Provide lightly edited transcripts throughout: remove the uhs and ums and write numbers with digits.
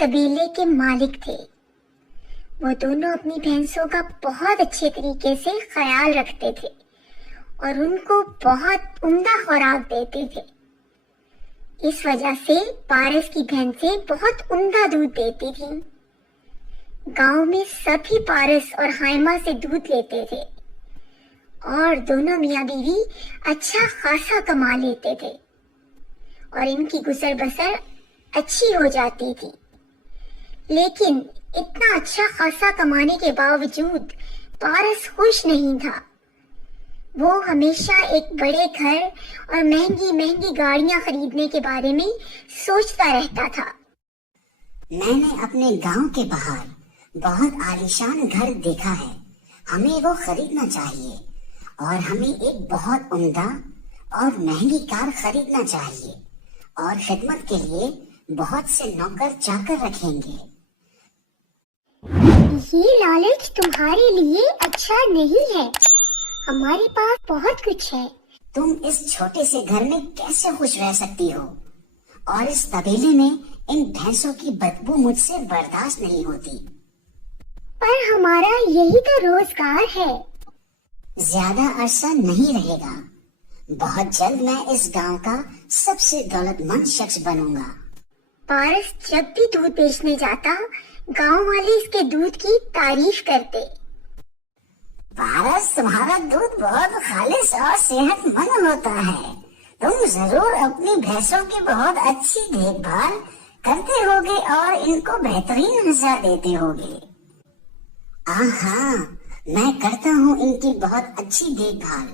तबेले के मालिक थे। वो दोनों अपनी भैंसों का बहुत अच्छे तरीके से ख्याल रखते थे और उनको बहुत उम्दा खुराक देते थे। इस वजह से पारस की भैंसें बहुत उम्दा दूध देती थीं। गांव में सभी पारस और हाइमा से दूध लेते थे और दोनों मियाँ बीवी अच्छा खासा कमा लेते थे और इनकी गुजर बसर अच्छी हो जाती थी। लेकिन इतना अच्छा खासा कमाने के बावजूद पारस खुश नहीं था। वो हमेशा एक बड़े घर और महंगी महंगी गाड़ियां खरीदने के बारे में सोचता रहता था। मैंने अपने गांव के बाहर बहुत आलीशान घर देखा है, हमें वो खरीदना चाहिए और हमें एक बहुत उम्दा और महंगी कार खरीदना चाहिए और खिदमत के लिए बहुत से नौकर चाकर रखेंगे। ये लालच तुम्हारे लिए अच्छा नहीं है। हमारे पास बहुत कुछ है। तुम इस छोटे से घर में कैसे खुश रह सकती हो? और इस तबेले में इन भैंसों की बदबू मुझसे बर्दाश्त नहीं होती। पर हमारा यही तो रोजगार है। ज्यादा अरसा नहीं रहेगा। बहुत जल्द मैं इस गांव का सबसे दौलतमंद शख्स बनूंगा। पारस जब भी दूध बेचने जाता, गांव वाले इसके दूध की तारीफ करते। पारस, तुम्हारा दूध बहुत खालिश और सेहतमंद होता है। तुम जरूर अपनी भैंसों की बहुत अच्छी देखभाल करते होगे और इनको बेहतरीन नज़ा देते होगे। हाँ, मैं करता हूँ इनकी बहुत अच्छी देखभाल,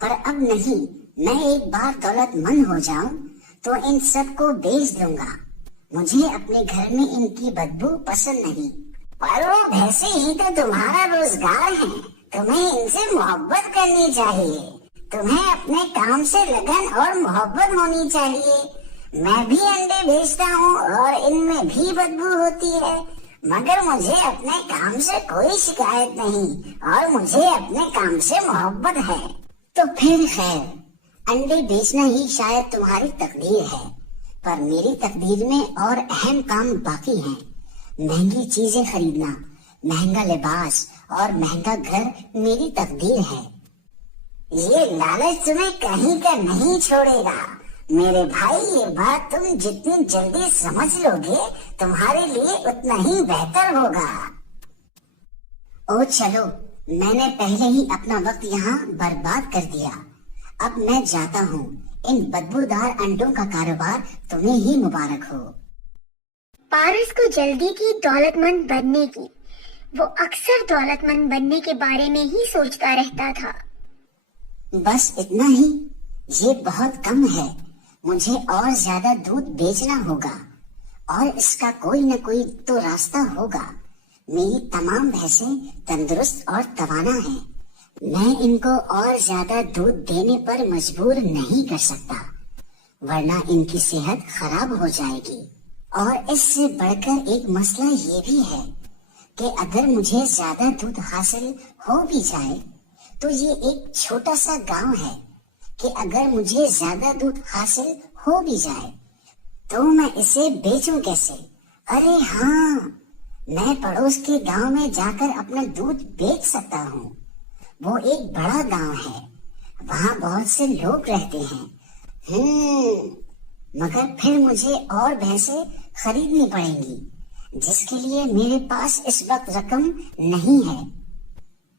पर अब नहीं। मैं एक बार दौलतमंद हो जाऊं तो इन सब को बेच दूंगा। मुझे अपने घर में इनकी बदबू पसंद नहीं। पर वो भैंसे ही तो तुम्हारा रोजगार है। तुम्हें इनसे मोहब्बत करनी चाहिए। तुम्हें अपने काम से लगन और मोहब्बत होनी चाहिए। मैं भी अंडे बेचता हूँ और इनमें भी बदबू होती है, मगर मुझे अपने काम से कोई शिकायत नहीं और मुझे अपने काम से मोहब्बत है। तो फिर खैर, अंडे बेचना ही शायद तुम्हारी तकदीर है, पर मेरी तकदीर में और अहम काम बाकी हैं। महंगी चीजें खरीदना, महंगा लिबास और महंगा घर मेरी तकदीर है। ये लालच तुम्हें कहीं का नहीं छोड़ेगा मेरे भाई। ये बात तुम जितनी जल्दी समझ लोगे तुम्हारे लिए उतना ही बेहतर होगा। ओ चलो, मैंने पहले ही अपना वक्त यहाँ बर्बाद कर दिया। अब मैं जाता हूँ। इन बदबूदार अंडों का कारोबार तुम्हें ही मुबारक हो। पारस को जल्दी थी दौलतमंद बनने की। वो अक्सर दौलतमंद बनने के बारे में ही सोचता रहता था। बस इतना ही? ये बहुत कम है। मुझे और ज्यादा दूध बेचना होगा और इसका कोई न कोई तो रास्ता होगा। मेरी तमाम भैंसें तंदुरुस्त और तवाना हैं। मैं इनको और ज्यादा दूध देने पर मजबूर नहीं कर सकता, वरना इनकी सेहत खराब हो जाएगी। और इससे बढ़कर एक मसला ये भी है कि अगर मुझे ज्यादा दूध हासिल हो भी जाए तो ये एक छोटा सा गांव है कि अगर मुझे ज्यादा दूध हासिल हो भी जाए तो मैं इसे बेचूं कैसे? अरे हाँ, मैं पड़ोस के गांव में जाकर अपना दूध बेच सकता हूँ। वो एक बड़ा गांव है, वहाँ बहुत से लोग रहते हैं। मगर फिर मुझे और भैंसे खरीदनी पड़ेंगी, जिसके लिए मेरे पास इस वक्त रकम नहीं है।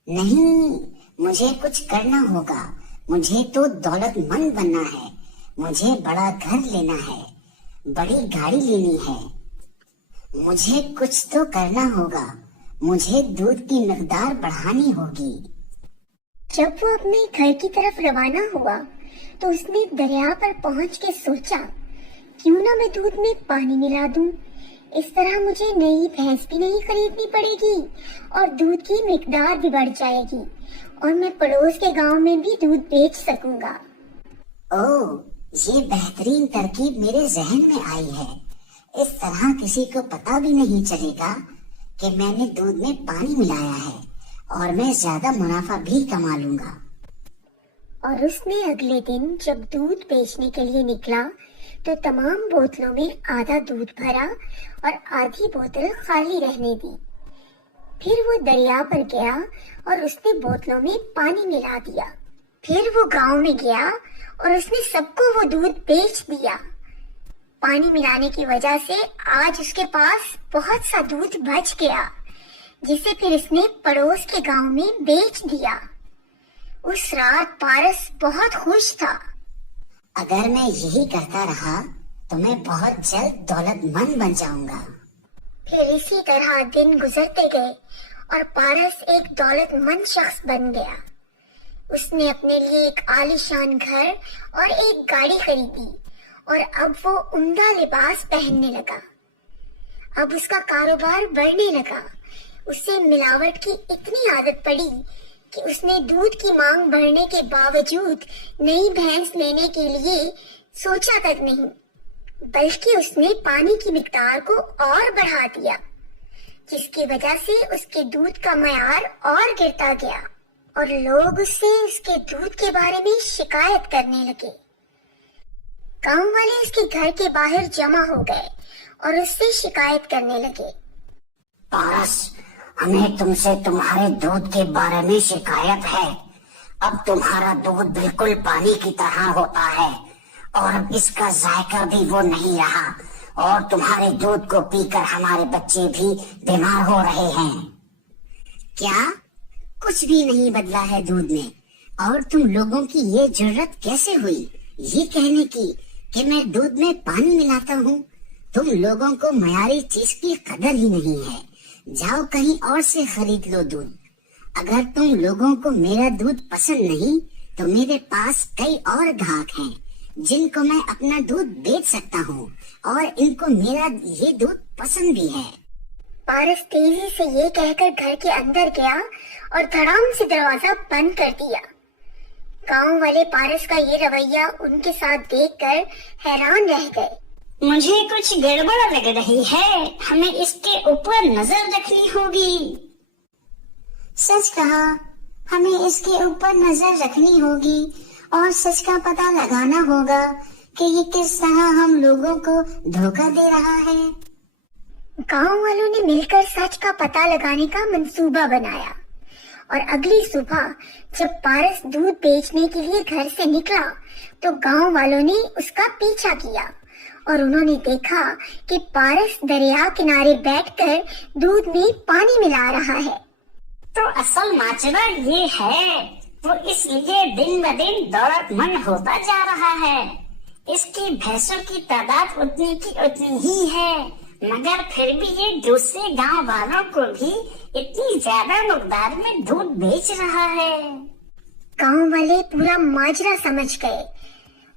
नहीं, मुझे कुछ करना होगा। मुझे तो दौलतमंद बनना है। मुझे बड़ा घर लेना है, बड़ी गाड़ी लेनी है। मुझे कुछ तो करना होगा। मुझे दूध की मिकदार बढ़ानी होगी। जब वो अपने घर की तरफ रवाना हुआ तो उसने दरिया पर पहुंच के सोचा, क्यों ना मैं दूध में पानी मिला दूं। इस तरह मुझे नई भैंस भी नहीं खरीदनी पड़ेगी और दूध की मिकदार भी बढ़ जाएगी और मैं पड़ोस के गांव में भी दूध बेच सकूंगा। ओह, ये बेहतरीन तरकीब मेरे जहन में आई है। इस तरह किसी को पता भी नहीं चलेगा कि मैंने दूध में पानी मिलाया है और मैं ज्यादा मुनाफा भी कमा लूंगा। और उसने अगले दिन जब दूध बेचने के लिए निकला तो तमाम बोतलों में आधा दूध भरा और आधी बोतल खाली रहने दी। फिर वो दरिया पर गया और उसने बोतलों में पानी मिला दिया। फिर वो गांव में गया और उसने सबको वो दूध बेच दिया। पानी मिलाने की वजह से आज उसके पास बहुत सा दूध बच गया, जिसे फिर उसने पड़ोस के गांव में बेच दिया। उस रात पारस बहुत खुश था। अगर मैं यही करता रहा तो मैं बहुत जल्द दौलतमंद बन जाऊंगा। फिर इसी तरह दिन गुजरते गए और पारस एक दौलतमंद शख्स बन गया। उसने अपने लिए एक आलीशान घर और एक गाड़ी खरीदी और अब वो उम्दा लिबास पहनने लगा। अब उसका कारोबार बढ़ने लगा। उसे मिलावट की इतनी आदत पड़ी कि उसने दूध की मांग बढ़ने के बावजूद नई भैंस लेने के लिए सोचा तक नहीं, बल्कि उसने पानी की मिकदार को और बढ़ा दिया, जिसकी वजह से उसके दूध का मयार और गिरता गया और लोग उससे उसके दूध के बारे में शिकायत करने लगे। गांव वाले उसके घर के बाहर जमा हो गए और उससे शिकायत करने लगे। पारस, हमें तुमसे तुम्हारे दूध के बारे में शिकायत है। अब तुम्हारा दूध बिल्कुल पानी की तरह होता है और अब इसका जायका भी वो नहीं रहा और तुम्हारे दूध को पीकर हमारे बच्चे भी बीमार हो रहे हैं। क्या? कुछ भी नहीं बदला है दूध में, और तुम लोगों की ये जरूरत कैसे हुई ये कहने की कि मैं दूध में पानी मिलाता हूँ? तुम लोगों को मयारी चीज की कदर ही नहीं है। जाओ कहीं और से खरीद लो दूध। अगर तुम लोगों को मेरा दूध पसंद नहीं तो मेरे पास कई और ग्राहक हैं जिनको मैं अपना दूध बेच सकता हूँ और इनको मेरा ये दूध पसंद भी है। पारस तेजी से ये कहकर घर के अंदर गया और धड़ाम से दरवाजा बंद कर दिया। गांव वाले पारस का ये रवैया उनके साथ देखकर हैरान रह गए। मुझे कुछ गड़बड़ लग रही है, हमें इसके ऊपर नजर रखनी होगी। सच कहा, हमें इसके ऊपर नजर रखनी होगी और सच का पता लगाना होगा कि ये किस तरह हम लोगों को धोखा दे रहा है। गांव वालों ने मिलकर सच का पता लगाने का मंसूबा बनाया और अगली सुबह जब पारस दूध बेचने के लिए घर से निकला तो गांव वालों ने उसका पीछा किया और उन्होंने देखा कि पारस दरिया किनारे बैठकर दूध में पानी मिला रहा है। तो असल माजरा ये है, वो इसलिए दिन ब दिन दौलतमंद होता जा रहा है। इसकी भैंसों की तादाद उतनी की उतनी ही है, मगर फिर भी ये दूसरे गांव वालों को भी इतनी ज्यादा मकदार में दूध बेच रहा है। गांव वाले पूरा माजरा समझ गए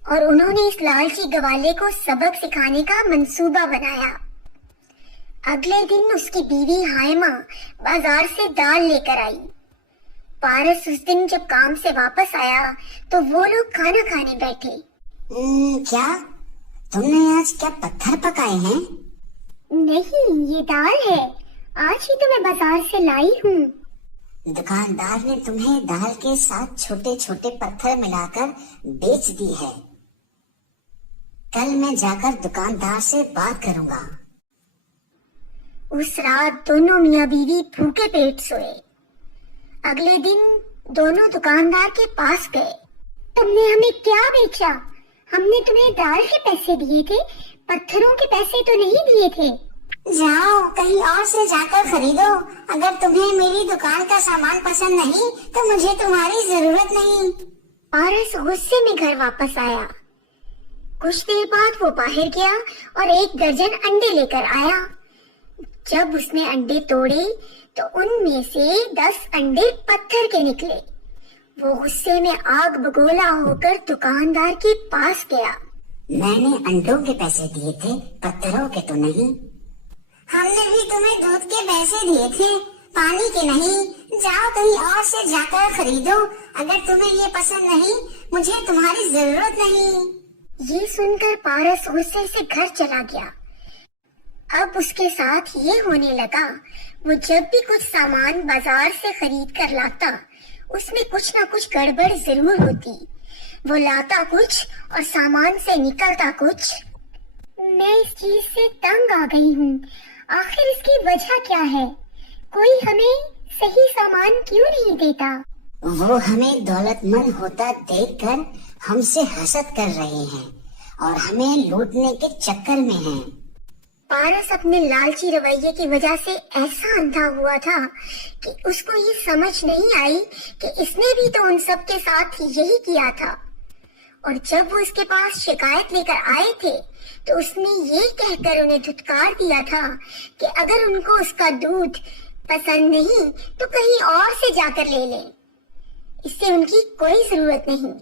और उन्होंने इस लालची गवाले को सबक सिखाने का मंसूबा बनाया। अगले दिन उसकी बीवी हाइमा बाजार से दाल लेकर आई। पारस उस दिन जब काम से वापस आया तो वो लोग खाना खाने बैठे। क्या तुमने आज क्या पत्थर पकाए हैं? नहीं, ये दाल है, आज ही तो मैं बाजार से लाई हूँ। दुकानदार ने तुम्हें दाल के साथ छोटे छोटे पत्थर मिलाकर बेच दी है। कल मैं जाकर दुकानदार से बात करूंगा। उस रात दोनों मियाँ बीवी भूखे पेट सोए। अगले दिन दोनों दुकानदार के पास गए। तुमने हमें क्या बेचा? हमने तुम्हें दाल के पैसे दिए थे, पत्थरों के पैसे तो नहीं दिए थे। जाओ कहीं और से जाकर खरीदो। अगर तुम्हें मेरी दुकान का सामान पसंद नहीं तो मुझे तुम्हारी जरूरत नहीं। पारस गुस्से में घर वापस आया। कुछ देर बाद वो बाहर गया और 1 दर्जन अंडे लेकर आया। जब उसने अंडे तोड़े तो उनमें से 10 अंडे पत्थर के निकले। वो गुस्से में आग बगोला होकर दुकानदार के पास गया। मैंने अंडों के पैसे दिए थे, पत्थरों के तो नहीं। हमने भी तुम्हें दूध के पैसे दिए थे, पानी के नहीं। जाओ कहीं और से जाकर खरीदो। अगर तुम्हें ये पसंद नहीं, मुझे तुम्हारी जरूरत नहीं। ये सुनकर पारस गुस्से से घर चला गया। अब उसके साथ ये होने लगा, वो जब भी कुछ सामान बाजार से खरीद कर लाता उसमें कुछ ना कुछ गड़बड़ जरूर होती। वो लाता कुछ और सामान से निकलता कुछ। मैं इस चीज से तंग आ गई हूँ। आखिर इसकी वजह क्या है? कोई हमें सही सामान क्यों नहीं देता? वो हमें दौलतमंद होता देखकर हमसे हसद कर रहे हैं और हमें लूटने के चक्कर में हैं। पारस अपने लालची रवैये की वजह से ऐसा अंधा हुआ था कि उसको ये समझ नहीं आई कि इसने भी तो उन सब के साथ यही किया था। और जब वो उसके पास शिकायत लेकर आए थे तो उसने ये कहकर उन्हें धुतकार दिया था कि अगर उनको उसका दूध पसंद नहीं तो कहीं और से जाकर ले लें, इससे उनकी कोई जरूरत नहीं।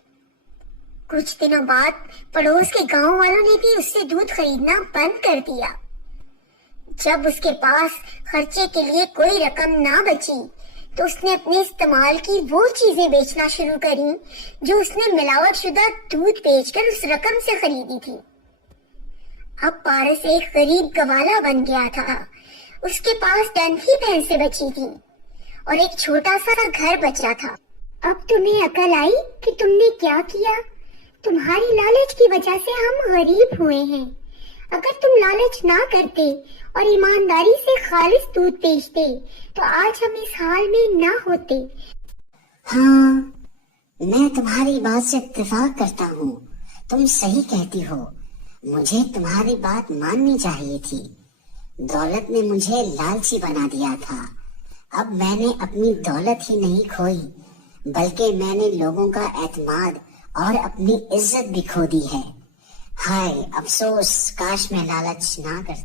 कुछ दिनों बाद पड़ोस के गांव वालों ने भी उससे दूध खरीदना बंद कर दिया। जब उसके पास खर्चे के लिए कोई रकम ना बची तो उसने अपने इस्तेमाल की वो चीजें बेचना शुरू करी जो उसने मिलावटशुदा दूध बेचकर उस रकम से खरीदी थी। अब पारस एक गरीब गवाला बन गया था। उसके पास 10 ही भैंसें बची थी और एक छोटा सा घर बचा था। अब तुम्हें अकल आई कि तुमने क्या किया? तुम्हारी लालच की वजह से हम गरीब हुए हैं। अगर तुम लालच ना करते और ईमानदारी से खालिस दूध बेचते तो आज हम इस हाल में ना होते। हाँ, मैं तुम्हारी बात से इत्तेफाक करता हूँ। तुम सही कहती हो। मुझे तुम्हारी बात माननी चाहिए थी। दौलत ने मुझे लालची बना दिया था। अब मैंने अपनी दौलत ही नहीं खोई बल्कि मैंने लोगों का एतमाद और अपनी इज्जत भी खो दी है। हाय अफसोस, काश मैं लालच ना करता।